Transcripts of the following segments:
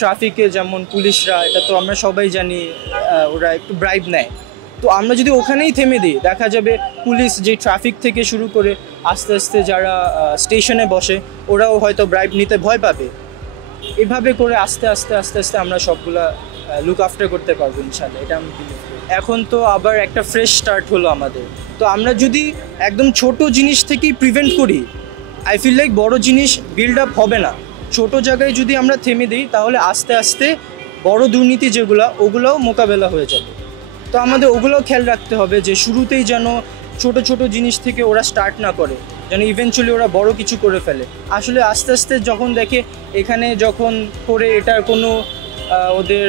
ট্রাফিকে যেমন পুলিশরা, এটা তো আমরা সবাই জানি, ওরা একটু ব্রাইব নেয়। তো আমরা যদি ওখানেই থেমে দিই, দেখা যাবে পুলিশ যে ট্রাফিক থেকে শুরু করে আস্তে আস্তে যারা স্টেশনে বসে ওরাও হয়তো ব্রাইব নিতে ভয় পাবে। এভাবে করে আস্তে আস্তে আস্তে আস্তে আমরা সবগুলা লুক আফটার করতে পারবো ইনশাল্লাহ, এটা আমি বিলিভ করি। এখন তো আবার একটা ফ্রেশ স্টার্ট হলো আমাদের, তো আমরা যদি একদম ছোট জিনিস থেকেই প্রিভেন্ট করি, আই ফিল লাইক বড় জিনিস বিল্ড আপ হবে না। ছোট জায়গায় যদি আমরা থেমে দিই তাহলে আস্তে আস্তে বড় দুর্নীতি ওগুলোও মোকাবেলা হয়ে যাবে। তো আমাদের ওগুলোও খেয়াল রাখতে হবে যে শুরুতেই যেন ছোট ছোট জিনিস থেকে ওরা স্টার্ট না করে, যেন ইভেনচুয়ালি ওরা বড় কিছু করে ফেলে। আসলে আস্তে আস্তে যখন দেখে এখানে যখন করে এটার কোনো ওদের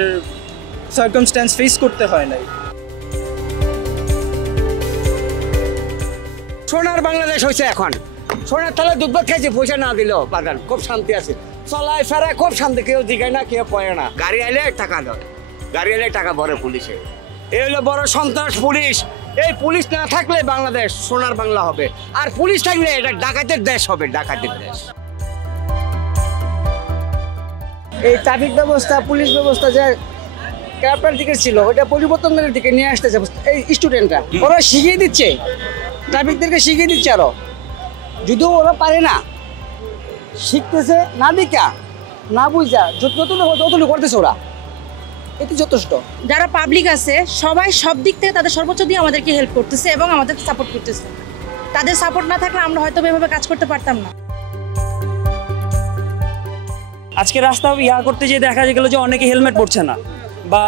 সার্কামস্ট্যান্স ফেস করতে হয় নাই। সোনার বাংলাদেশ হয়েছে এখন, সোনার তাহলে দুধ খাইছে, পয়সা না দিলেও বাগান খুব শান্তি আছে, চলায় ফেরায় খুব শান্তি, কেউ দিঘায় না কেউ পড়ে না। গাড়ি আইলে টাকা দেয়, গাড়ি আইলে টাকা ভরে পুলিশে, এই হলো বড় সন্ত্রাস পুলিশ। এই পুলিশ না থাকলে বাংলাদেশ সোনার বাংলা হবে, আর পুলিশ থাকলে এটা ডাকাতের দেশ হবে, ডাকাতের দেশ। এই ট্রাফিক ব্যবস্থা, পুলিশ ব্যবস্থা যে ক্যাপ্টার দিকে ছিল ওটা পরিবর্তনের দিকে নিয়ে আসতেছে এই স্টুডেন্টরা, ওরা শিখিয়ে দিচ্ছে, ট্রাফিকদেরকে শিখিয়ে দিচ্ছে। আরো যদিও ওরা পারে না, শিখতেছে না দিকা না বুঝা, যতটুকু করতেছে ওরা, এটি যথেষ্ট। যারা পাবলিক আছে সবাই সব দিক থেকে তাদের সর্বোচ্চ দিয়ে আমাদেরকে হেল্প করতেছে এবং আমাদের সাপোর্ট করতেছে। তাদের সাপোর্ট না থাকলে আমরা হয়তো এভাবে কাজ করতে পারতাম না। আজকে রাস্তা করতে যেয়ে দেখা গেল যে অনেকে হেলমেট পরছে না, বা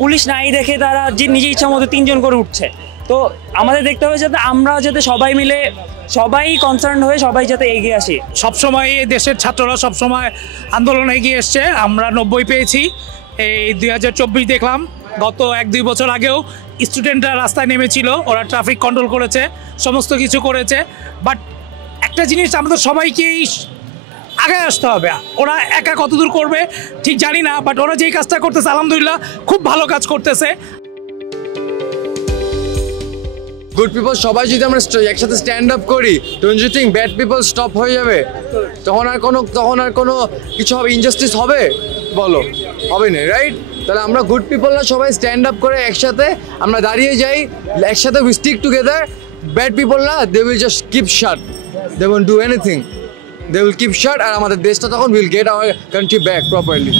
পুলিশ নাই দেখে তারা যে নিজে ইচ্ছা মতো 3 জন করে উঠছে। তো আমাদের দেখতে হবে যাতে আমরা যাতে সবাই মিলে, সবাই কনসার্ন হয়ে সবাই যাতে এগিয়ে আসি। সবসময় দেশের ছাত্ররা সবসময় আন্দোলনে এগিয়ে এসছে, আমরা 90 পেয়েছি, এই 2024 দেখলাম। গত 1-2 বছর আগেও স্টুডেন্টরা রাস্তায় নেমেছিল, ওরা ট্রাফিক কন্ট্রোল করেছে, সমস্ত কিছু করেছে। বাট একটা জিনিস আমাদের সবাইকেই আগে আসতে হবে। ওরা একা কতদূর করবে ঠিক জানি না, বাট ওরা যেই কাজটা করতেছে আলহামদুলিল্লাহ খুব ভালো কাজ করতেছে। গুড পিপল সবাই যদি আমরা একসাথে স্ট্যান্ড আপ করি, don't you think bad people stop হয়ে যাবে? তখন আর কোনো কিছু হবে, ইনজাস্টিস হবে? বলো, হবে না, রাইট? তাহলে আমরা গুড পিপলরা সবাই স্ট্যান্ড আপ করে একসাথে আমরা দাঁড়িয়ে যাই, একসাথে উই স্টিক টুগেদার। ব্যাড পিপলরা they will just keep shut, they won't do anything, they will keep shut, আর আমাদের দেশটা তখন will get our country back properly.